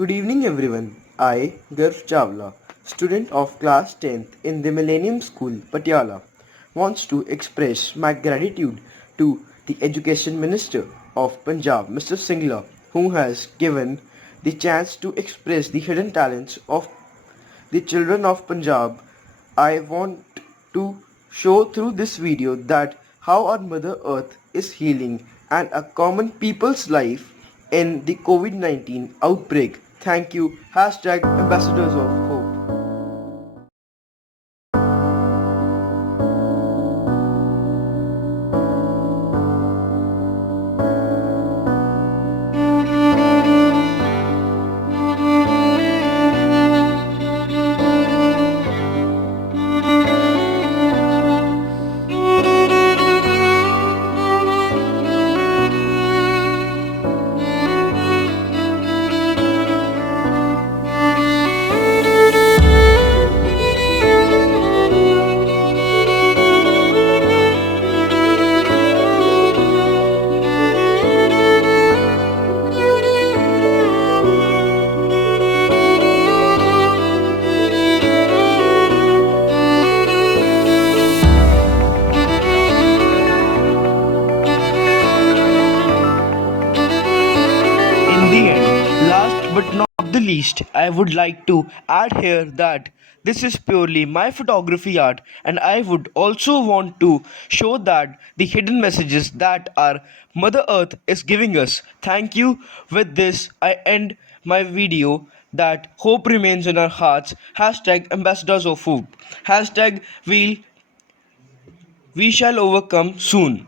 Good evening everyone. I, Garv Chawla, student of class 10th in the Millennium School, Patiala, wants to express my gratitude to the Education Minister of Punjab, Mr. Singla, who has given the chance to express the hidden talents of the children of Punjab. I want to show through this video that how our Mother Earth is healing and a common people's life in the COVID-19 outbreak. Thank you. Hashtag Ambassadors of Hope. In the end, last but not the least, I would like to add here that this is purely my photography art, and I would also want to show that the hidden messages that our Mother Earth is giving us. Thank you. With this, I end my video that hope remains in our hearts. Hashtag ambassadors of hope. Hashtag we shall overcome soon.